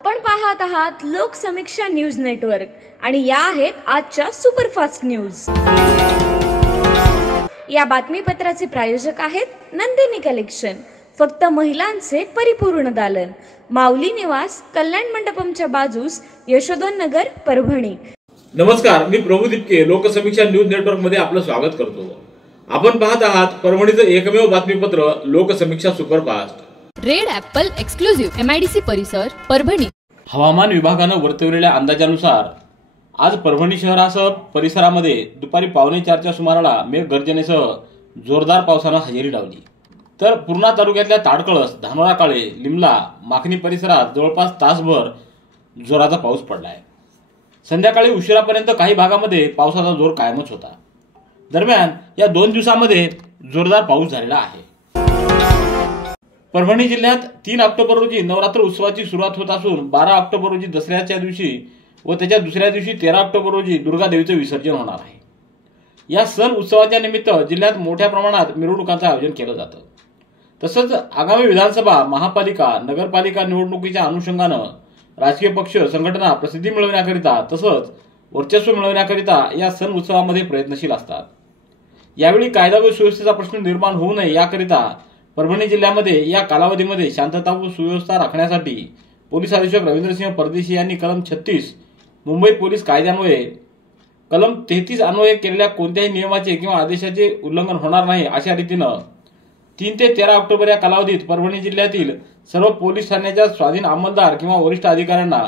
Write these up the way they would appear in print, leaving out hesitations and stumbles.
आपण पाहत आहात लोकसमीक्षा न्यूज नेटवर्क आणि या आहेत आजच्या सुपरफास्ट न्यूज। या बातमीपत्राचे प्रायोजक आहेत नंदिनी कलेक्शन, फक्त महिलांचे परिपूर्ण दालन, माऊली निवास, कल्याण मंडपमच्या बाजूस, यशोधन नगर, परभणी। नमस्कार, मी प्रभू दिपके लोकसमीक्षा न्यूज नेटवर्क मध्ये आपलं स्वागत करतो। आपण पाहत आहात परभणीचं एकमेव बातमीपत्र Loksamiksha superfast. Red Apple exclusive MIDC परिसर परभणी। हवामान विभागानं वर्तवलेल्या अंदाजानुसार आज परभणी शहरासह परिसरामध्ये दुपारी 3:45च्या सुमाराला मेघगर्जनेसह जोरदार पावसानं हजेरी लावली। तर पूर्णा तालुक्यातल्या ताडकळस, धानोरा काळे, लिमला, माखणी परिसरात जवळपास तासभर जोराचा पाऊस पडलाय। संध्याकाळी उशिरापर्यंत काही भागामध्ये पावसाचा जोर कायमच होता। दरम्यान या 2 दिवसांमध्ये जोरदार पाऊस झालेला आहे। परभणी जिल्ह्यात 3 ऑक्टोबर रोजी नवरात्र उत्सवाची सुरुवात होत असून 12 ऑक्टोबर रोजी दसऱ्याच्या दिवशी व त्याच्या दुसऱ्या दिवशी 13 ऑक्टोबर रोजी दुर्गा देवीचे विसर्जन होणार आहे। या सण उत्सवाच्या निमित्त जिल्ह्यात मोठ्या प्रमाणात मिरवणुकांचं आयोजन केलं जातं। तसंच आगामी विधानसभा, महापालिका, नगरपालिका निवडणुकीच्या अनुषंगानं राजकीय पक्ष, संघटना प्रसिद्धी मिळवण्याकरिता तसंच वर्चस्व मिळवण्याकरिता या सण उत्सवामध्ये प्रयत्नशील असतात। यावेळी कायदा व सुव्यवस्थेचा प्रश्न निर्माण होऊ नये याकरिता परभणी जिल्ह्यामध्ये या कालावधीमध्ये शांतता व सुव्यवस्था राखण्यासाठी पोलीस अधीक्षक रवींद्रसिंह परदेशी यांनी कलम 36 मुंबई पोलीस कायद्यान्वये कलम 33 अन्वये केलेल्या कोणत्याही नियमाचे किंवा आदेशाचे उल्लंघन होणार नाही अशा रीतीनं 3 ते 13 ऑक्टोबर या कालावधीत परभणी जिल्ह्यातील सर्व पोलीस ठाण्याच्या स्वाधीन अंमलदार किंवा वरिष्ठ अधिकाऱ्यांना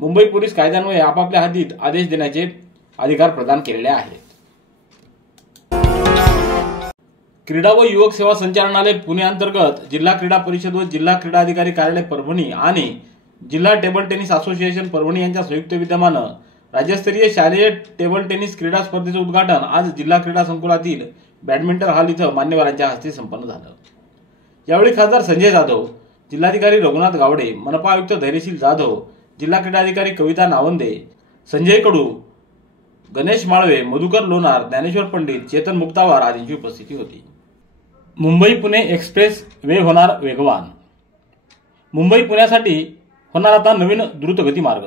मुंबई पोलीस कायद्यान्वये आपापल्या हद्दीत आदेश देण्याचे अधिकार प्रदान केलेले आहेत। क्रीडा व युवक सेवा संचालनालय पुणे अंतर्गत जिल्हा क्रीडा परिषद व जिल्हा क्रीडा अधिकारी कार्यालय परभणी आणि जिल्हा टेबल टेनिस असोसिएशन परभणी यांच्या संयुक्त विद्यमानं राज्यस्तरीय शालेय टेबल टेनिस क्रीडा स्पर्धेचं उद्घाटन आज जिल्हा क्रीडा संकुलातील बॅडमिंटन हॉल इथं मान्यवरांच्या हस्ते संपन्न झालं। यावेळी खासदार संजय जाधव, जिल्हाधिकारी रघुनाथ गावडे, मनपा आयुक्त धैर्यशील जाधव, जिल्हा क्रीडा अधिकारी कविता नावंदे, संजय कडू, गणेश माळवे, मधुकर लोणार, ज्ञानेश्वर पंडित, चेतन मुक्तावार आदींची उपस्थिती होती। मुंबई पुणे एक्सप्रेस वे होणार वेगवान। मुंबई पुण्यासाठी होणार आता नवीन द्रुतगती मार्ग,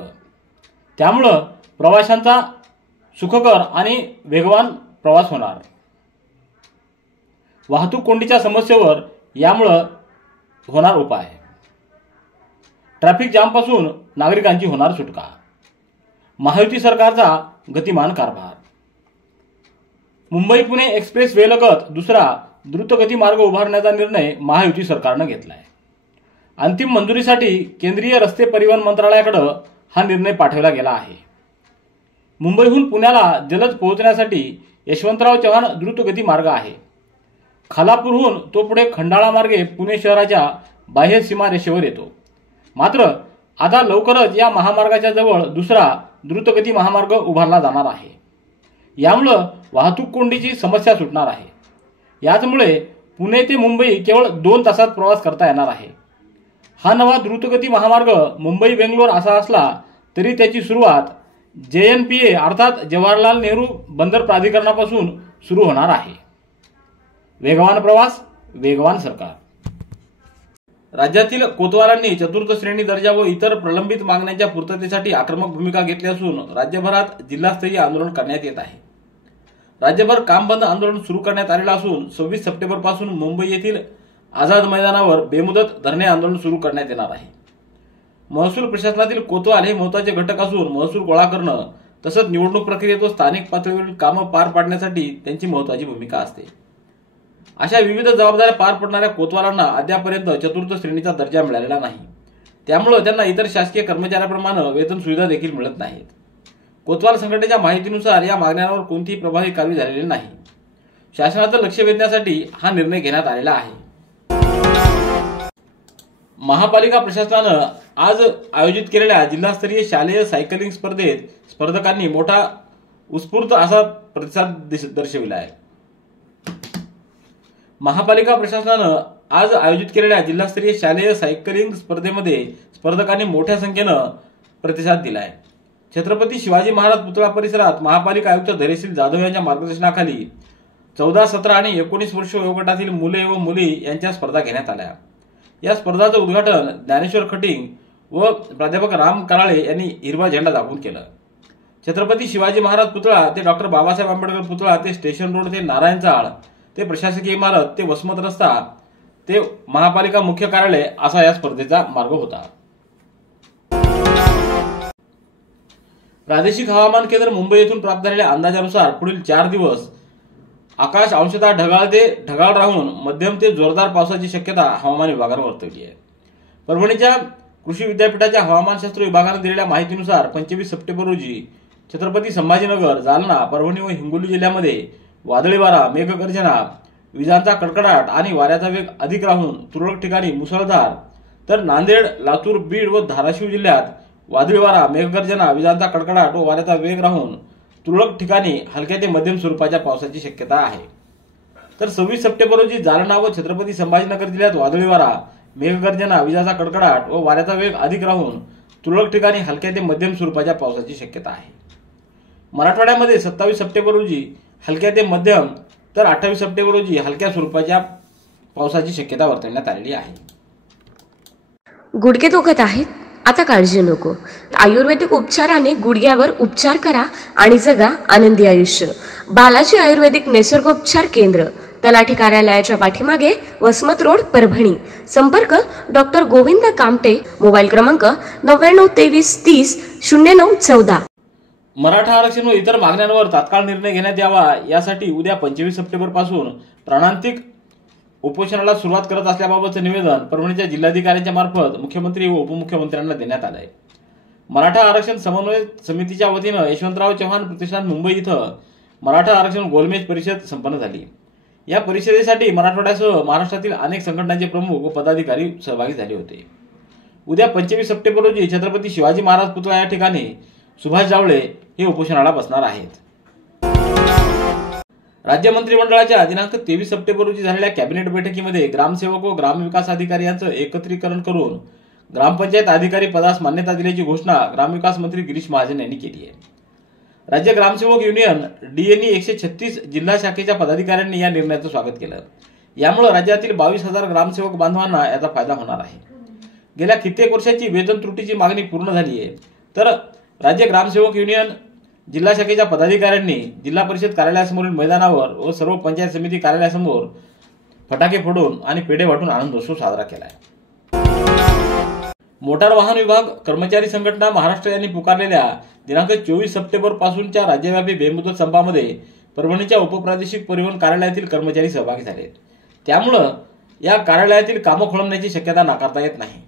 त्यामुळं प्रवाशांचा सुखकर आणि वेगवान प्रवास होणार। वाहतूक कोंडीच्या समस्येवर यामुळं होणार उपाय। ट्रॅफिक जामपासून नागरिकांची होणार सुटका। महायुती सरकारचा गतिमान कारभार। मुंबई पुणे एक्सप्रेस वे लगत दुसरा द्रुतगती मार्ग उभारण्याचा निर्णय महायुती सरकारनं घेतलाय। अंतिम मंजुरीसाठी केंद्रीय रस्ते परिवहन मंत्रालयाकडे हा निर्णय पाठवला गेला आहे। मुंबईहून पुण्याला जलद पोहोचण्यासाठी यशवंतराव चव्हाण द्रुतगती मार्ग आहे। खालापूरहून तो पुढे खंडाळा मार्गे पुणे शहराच्या बाह्य सीमारेषेवर येतो। मात्र आता लवकरच या महामार्गाच्या जवळ दुसरा द्रुतगती महामार्ग उभारला जाणार आहे। यामुळे वाहतूक कोंडीची समस्या सुटणार आहे। याचमुळे पुणे ते मुंबई केवळ 2 तासात प्रवास करता येणार आहे। हा नवा द्रुतगती महामार्ग मुंबई बेंगलोर असा असला तरी त्याची सुरुवात JNPA अर्थात जवाहरलाल नेहरू बंदर प्राधिकरणापासून सुरू होणार आहे। वेगवान प्रवास, वेगवान सरकार। राज्यातील कोतवालांनी चतुर्थ श्रेणी दर्जा व इतर प्रलंबित मागण्यांच्या पूर्ततेसाठी आक्रमक भूमिका घेतली असून राज्यभरात जिल्हास्तरीय आंदोलन करण्यात येत आहे। राज्यभर काम बंद आंदोलन सुरू करण्यात आलेलं असून 26 सप्टेंबर पासून मुंबई येथील आझाद मैदानावर बेमुदत धरणे आंदोलन सुरू करण्यात येणार आहे। महसूल प्रशासनातील कोतवाल हे महत्त्वाचे घटक असून महसूल गोळा करणं तसंच निवडणूक प्रक्रियेत व स्थानिक पातळीवरील कामं पार पाडण्यासाठी त्यांची महत्त्वाची भूमिका असते। अशा विविध जबाबदाऱ्या पार पडणाऱ्या कोतवालांना अद्यापर्यंत चतुर्थ श्रेणीचा दर्जा मिळालेला नाही, त्यामुळे त्यांना इतर शासकीय कर्मचाऱ्यांप्रमाणे वेतन सुविधा देखील मिळत नाहीत। कोतवाल संघटनेच्या माहितीनुसार या मागण्यांवर कोणतीही प्रभावी कारवाई झालेली नाही। शासनाचं लक्ष वेधण्यासाठी हा निर्णय घेण्यात आलेला आहे। महापालिका प्रशासनानं आज आयोजित केलेल्या जिल्हास्तरीय शालेय सायकलिंग स्पर्धेत स्पर्धकांनी मोठा उत्स्फूर्त असा प्रतिसाद दर्शविला आहे। महापालिका प्रशासनानं आज आयोजित केलेल्या जिल्हास्तरीय शालेय सायकलिंग स्पर्धेमध्ये स्पर्धकांनी मोठ्या संख्येनं प्रतिसाद दिला आहे। छत्रपती शिवाजी महाराज पुतळा परिसरात महापालिका आयुक्त धैर्यशील जाधव यांच्या मार्गदर्शनाखाली 14, 17 आणि 19 वर्ष वयोगटातील मुले व मुली यांच्या स्पर्धा घेण्यात आल्या। या स्पर्धांचं उद्घाटन ज्ञानेश्वर खटिंग व प्राध्यापक राम कराळे यांनी हिरवा झेंडा दाखवून केलं. छत्रपती शिवाजी महाराज पुतळा ते डॉक्टर बाबासाहेब आंबेडकर पुतळा ते स्टेशन रोड ते नारायण चाळ ते प्रशासकीय इमारत ते वसमत रस्ता ते महापालिका मुख्य कार्यालय असा या स्पर्धेचा मार्ग होता. प्रादेशिक हवामान केंद्र मुंबई येथून प्राप्त झालेल्या अंदाजानुसार पुढील 4 दिवस आकाश अंशतः ढगाळ ते ढगाळ राहून मध्यम ते जोरदार पावसाची शक्यता हवामान विभागाने वर्तवली आहे. परभणीच्या कृषी विद्यापीठाच्या हवामानशास्त्र विभागाने दिलेल्या माहितीनुसार 25 सप्टेंबर रोजी छत्रपती संभाजीनगर, जालना, परभणी व हिंगोली जिल्ह्यामध्ये वादळी वारा, मेघगर्जना, विजांचा कडकडाट आणि वाऱ्याचा वेग अधिक राहून तुरळक ठिकाणी मुसळधार, तर नांदेड, लातूर, बीड व धाराशिव जिल्ह्यात वादळी वारा, मेघगर्जना, विजांचा कडकडाट व वाऱ्याचा वेग राहून तुरळक ठिकाणी हलक्या ते मध्यम स्वरूपाच्या पावसाची शक्यता आहे. तर 26 सप्टेंबर रोजी जालना व छत्रपती संभाजीनगर जिल्ह्यात वादळी वारा, मेघगर्जना, विजांचा कडकडाट व वाऱ्याचा वेग अधिक राहून तुरळक ठिकाणी हलक्या ते मध्यम स्वरूपाच्या पावसाची शक्यता आहे. मराठवाड्यामध्ये 27 सप्टेंबर रोजी हलक्या ते मध्यम तर 28 सप्टेंबर रोजी हलक्या स्वरूपाच्या पावसाची शक्यता वर्तवण्यात आलेली आहे. गुडघे दुखत आहेत? आता काळजी नको. आयुर्वेदिक उपचाराने गुडघ्यावर उपचार करा आणि जगा आनंदी आयुष्य. बालाजी आयुर्वेदिक निसर्गोपचार केंद्र, तलाठी कार्यालयाच्या पाठीमागे, वसमत रोड, परभणी. संपर्क डॉक्टर गोविंद कामटे. मोबाईल क्रमांक 9923300914. मराठा आरक्षण व इतर मागण्यांवर तात्काळ निर्णय घेण्यात यावा यासाठी उद्या 25 सप्टेंबर पासून प्राणांतिक उपोषणाला सुरुवात करत असल्याबाबतचे निवेदन परभणीच्या जिल्हाधिकाऱ्यांच्या मार्फत मुख्यमंत्री व उपमुख्यमंत्र्यांना देण्यात आले आहे. मराठा आरक्षण समन्वय समितीच्या वतीनं यशवंतराव चव्हाण प्रतिष्ठान मुंबई इथं मराठा आरक्षण गोलमेज परिषद संपन्न झाली. या परिषदेसाठी मराठवाड्यासह महाराष्ट्रातील अनेक संघटनांचे प्रमुख व पदाधिकारी सहभागी झाले होते. उद्या 25 सप्टेंबर रोजी छत्रपती शिवाजी महाराज पुतळा या ठिकाणी सुभाष जावळे हे उपोषणाला बसणार आहेत. राज्य मंत्रिमंडळाच्या दिनांक 23 सप्टेंबर रोजी झालेल्या कॅबिनेट बैठकीमध्ये ग्रामसेवक व ग्रामविकास अधिकारी यांचं एकत्रीकरण करून ग्रामपंचायत अधिकारी पदास मान्यता दिल्याची घोषणा ग्रामविकास मंत्री गिरीश महाजन यांनी केली आहे. राज्य ग्रामसेवक युनियन DNE 136 जिल्हा शाखेच्या पदाधिकाऱ्यांनी या निर्णयाचं स्वागत केलं. यामुळे राज्यातील 22,000 ग्रामसेवक बांधवांना याचा फायदा होणार आहे. गेल्या कित्येक वर्षाची वेतन त्रुटीची मागणी पूर्ण झाली आहे. तर राज्य ग्रामसेवक युनियन जिल्हा शाखेच्या पदाधिकाऱ्यांनी जिल्हा परिषद कार्यालयासमोरील मैदानावर व सर्व पंचायत समिती कार्यालयासमोर फटाके फोडून आणि पेढे वाटून आनंदोत्सव साजरा केला आहे. मोटार वाहन विभाग कर्मचारी संघटना महाराष्ट्र यांनी पुकारलेल्या दिनांक 24 सप्टेंबर पासूनच्या राज्यव्यापी बेमुदत संपामध्ये परभणीच्या उपप्रादेशिक परिवहन कार्यालयातील कर्मचारी सहभागी झाले. त्यामुळं या कार्यालयातील कामं खोळंबण्याची शक्यता नाकारता येत नाही.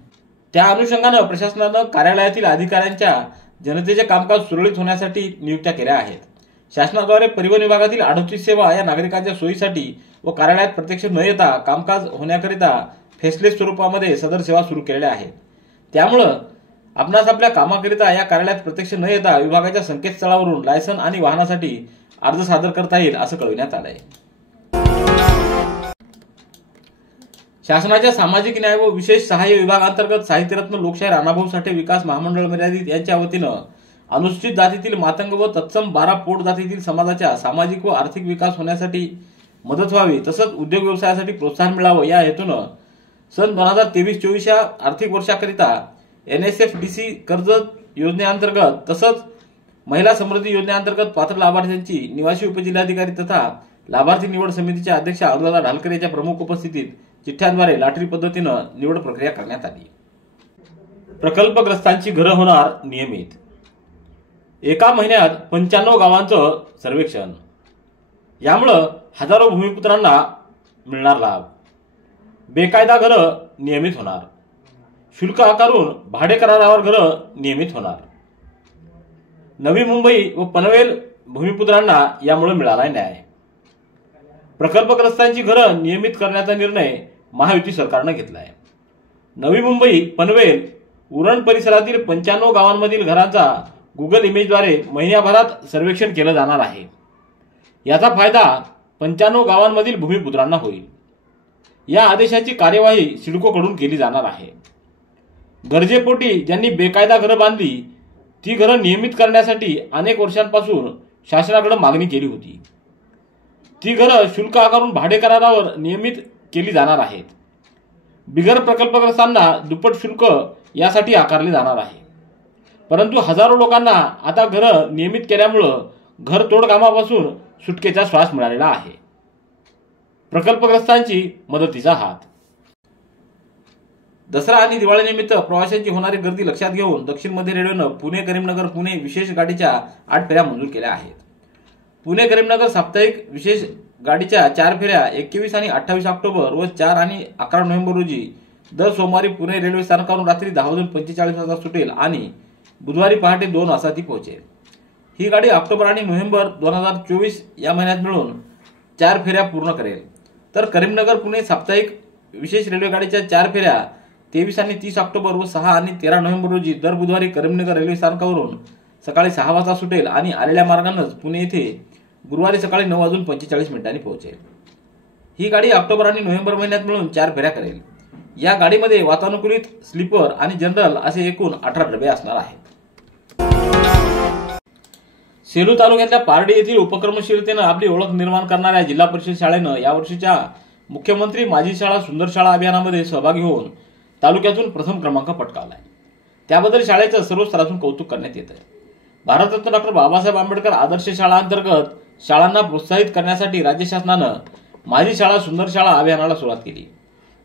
त्या अनुषंगानं प्रशासनानं कार्यालयातील अधिकाऱ्यांच्या जनतेचे कामकाज सुरळीत होण्यासाठी नियुक्त्या केल्या आहेत. शासनाद्वारे परिवहन विभागातील 38 सेवा या नागरिकांच्या सोयीसाठी व कार्यालयात प्रत्यक्ष न येता कामकाज होण्याकरिता फेसलेस स्वरूपामध्ये सदर सेवा सुरू केलेल्या आहेत. त्यामुळं आपणास आपल्या कामाकरिता या कार्यालयात प्रत्यक्ष न येता विभागाच्या संकेतस्थळावरून लायसन आणि वाहनासाठी अर्ज सादर करता येईल असं कळविण्यात आलंय. शासनाच्या सामाजिक न्याय व विशेष सहाय्य विभागांतर्गत साहित्यरत्न लोकशाहीर अण्णाभाऊ साठे विकास महामंडळ मर्यादित यांच्या वतीनं अनुसूचित जातीतील मातंग व तत्सम 12 पोट जातीतील समाजाच्या सामाजिक व आर्थिक विकास होण्यासाठी मदत व्हावी तसंच उद्योग व्यवसायासाठी प्रोत्साहन मिळावं या हेतूनं सन 2023-24 या आर्थिक वर्षाकरिता NSFDC कर्ज योजनेअंतर्गत तसंच महिला समृद्धी योजनेअंतर्गत पात्र लाभार्थ्यांची निवासी उपजिल्हाधिकारी तथा लाभार्थी निवड समितीच्या अध्यक्षा अनुराधा ढालकर यांच्या प्रमुख उपस्थितीत चिठ्ठ्यांद्वारे लॉटरी पद्धतीनं निवड प्रक्रिया करण्यात आली. प्रकल्पग्रस्तांची घरं होणार नियमित. एका महिन्यात 95 गावांचं सर्वेक्षण. यामुळं हजारो भूमिपुत्रांना मिळणार लाभ. बेकायदा घरं नियमित होणार. शुल्क आकारून भाडे करारावर घरं नियमित होणार. नवी मुंबई व पनवेल भूमिपुत्रांना यामुळे मिळाला न्याय. प्रकल्पग्रस्तांची घरं नियमित करण्याचा निर्णय महायुती सरकारनं घेतला आहे. नवी मुंबई, पनवेल, उरण परिसरातील 95 गावांमधील घरांचा गुगल इमेजद्वारे महिन्याभरात सर्वेक्षण केलं जाणार आहे. याचा फायदा 95 गावांमधील भूमिपुत्रांना होईल. या आदेशाची कार्यवाही सिडकोकडून केली जाणार आहे. गरजेपोटी ज्यांनी बेकायदा घरं बांधली ती घरं नियमित करण्यासाठी अनेक वर्षांपासून शासनाकडे मागणी केली होती. ती घरं शुल्क आकारून भाडे करारावर नियमित केली जाणार आहेत. बिगर प्रकल्पग्रस्तांना दुप्पट शुल्क यासाठी आकारले जाणार आहे। परंतु हजारो लोकांना आता घरं नियमित केल्यामुळं घरतोड कामापासून सुटकेचा श्वास मिळालेला आहे। प्रकल्पग्रस्तांची मदतीचा हात। दसरा आणि दिवाळीनिमित्त प्रवाशांची होणारी गर्दी लक्षात घेऊन दक्षिण मध्य रेल्वेनं पुणे करीमनगर पुणे विशेष गाडीच्या 8 फेऱ्या मंजूर केल्या आहेत। पुणे करीमनगर साप्ताहिक विशेष गाडीच्या 4 फेऱ्या 21 आणि 28 ऑक्टोबर व 4 आणि 11 नोव्हेंबर रोजी दर सोमवारी पुणे रेल्वे स्थानकावरून रात्री 10:45 वाजता सुटेल आणि बुधवारी पहाटे 2 वाजता ती पोहोचेल। ही गाडी ऑक्टोबर आणि नोव्हेंबर 2024 या महिन्यात मिळून 4 फेऱ्या पूर्ण करेल। तर करीमनगर पुणे साप्ताहिक विशेष रेल्वे गाडीच्या 4 फेऱ्या 23 आणि 30 ऑक्टोबर व 6 आणि 13 नोव्हेंबर रोजी दर बुधवारी करीमनगर रेल्वे स्थानकावरून सकाळी 6 वाजता सुटेल आणि आलेल्या मार्गानेच पुणे येथे गुरुवारी सकाळी 9:45 पोहोचेल। ही गाडी ऑक्टोबर आणि नोव्हेंबर महिन्यात मिळून 4 फेऱ्या करेल। या गाडीमध्ये वातानुकूलित, स्लीपर आणि जनरल असे एकूण 18 डबे असणार आहेत। सेलू तालुक्यातल्या पारडी येथील उपक्रमशीलतेनं आपली ओळख निर्माण करणाऱ्या जिल्हा परिषद शाळेनं यावर्षीच्या मुख्यमंत्री माझी शाळा सुंदर शाळा अभियानामध्ये सहभागी होऊन तालुक्यातून प्रथम क्रमांक पटकावलाय। त्याबद्दल शाळेचं सर्व स्तरातून कौतुक करण्यात येत आहे। भारतरत्न डॉक्टर बाबासाहेब आंबेडकर आदर्श शाळा अंतर्गत शाळांना प्रोत्साहित करण्यासाठी राज्य शासनानं माझी शाळा सुंदर शाळा अभियानाला सुरुवात केली।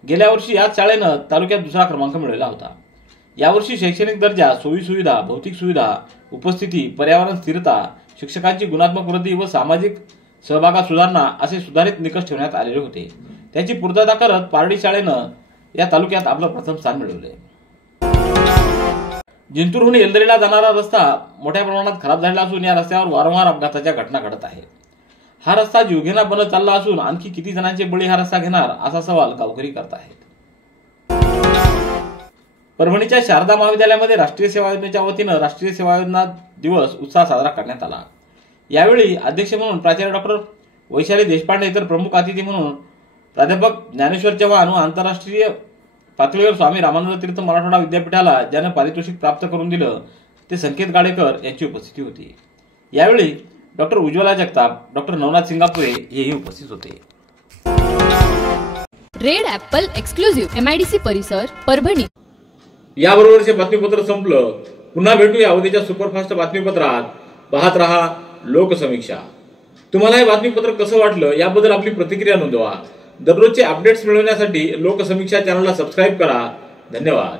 गेल्या वर्षी याच शाळेनं तालुक्यात 2रा क्रमांक मिळवला होता। यावर्षी शैक्षणिक दर्जा, सोयी सुविधा, भौतिक सुविधा, उपस्थिती, पर्यावरण स्थिरता, शिक्षकांची गुणात्मक वृद्धी व सामाजिक सहभागात सुधारणा असे सुधारित निकष ठेवण्यात आलेले होते। त्याची पूर्तता करत पारडी शाळेनं या तालुक्यात आपलं प्रथम स्थान मिळवले। जिंतूरहून येलदरीला जाणारा रस्ता मोठ्या प्रमाणात खराब झालेला असून या रस्त्यावर वारंवार अपघाताच्या घटना घडत आहेत। हा रस्ता जीवघेणा बनत चालला असून आणखी किती जणांचे बळी हा रस्ता घेणार असा सवाल गावकरी करत आहेत। परभणीच्या शारदा महाविद्यालयामध्ये राष्ट्रीय सेवा योजनेच्या वतीनं राष्ट्रीय सेवा योजना दिवस उत्साह साजरा करण्यात आला। यावेळी अध्यक्ष म्हणून प्राचार्य डॉक्टर वैशाली देशपांडे तर प्रमुख अतिथी म्हणून प्राध्यापक ज्ञानेश्वर चव्हाण व आंतरराष्ट्रीय पातळीवर स्वामी रामानंद तीर्थ मराठवाडा विद्यापीठाला ज्यानं पारितोषिक प्राप्त करून दिलं ते संकेत गाडेकर यांची उपस्थिती होती। यावेळी डॉक्टर उज्ज्वला जगताप, डॉक्टर नवनाथ सिंगापुरे हेही उपस्थित होते। रेड ॲपल एक्सक्लुझिव्ह MIDC परिसर परभणी। याबरोबरचे बातमीपत्र संपलं। पुन्हा भेटूया उद्याच्या सुपरफास्ट बातमीपत्रात। पाहत रहा लोकसमीक्षा। तुम्हाला हे बातमीपत्र कसं वाटलं याबद्दल आपली प्रतिक्रिया नोंदवा। दररोजचे अपडेट्स मिळवण्यासाठी लोकसमीक्षा चॅनलला सबस्क्राईब करा। धन्यवाद।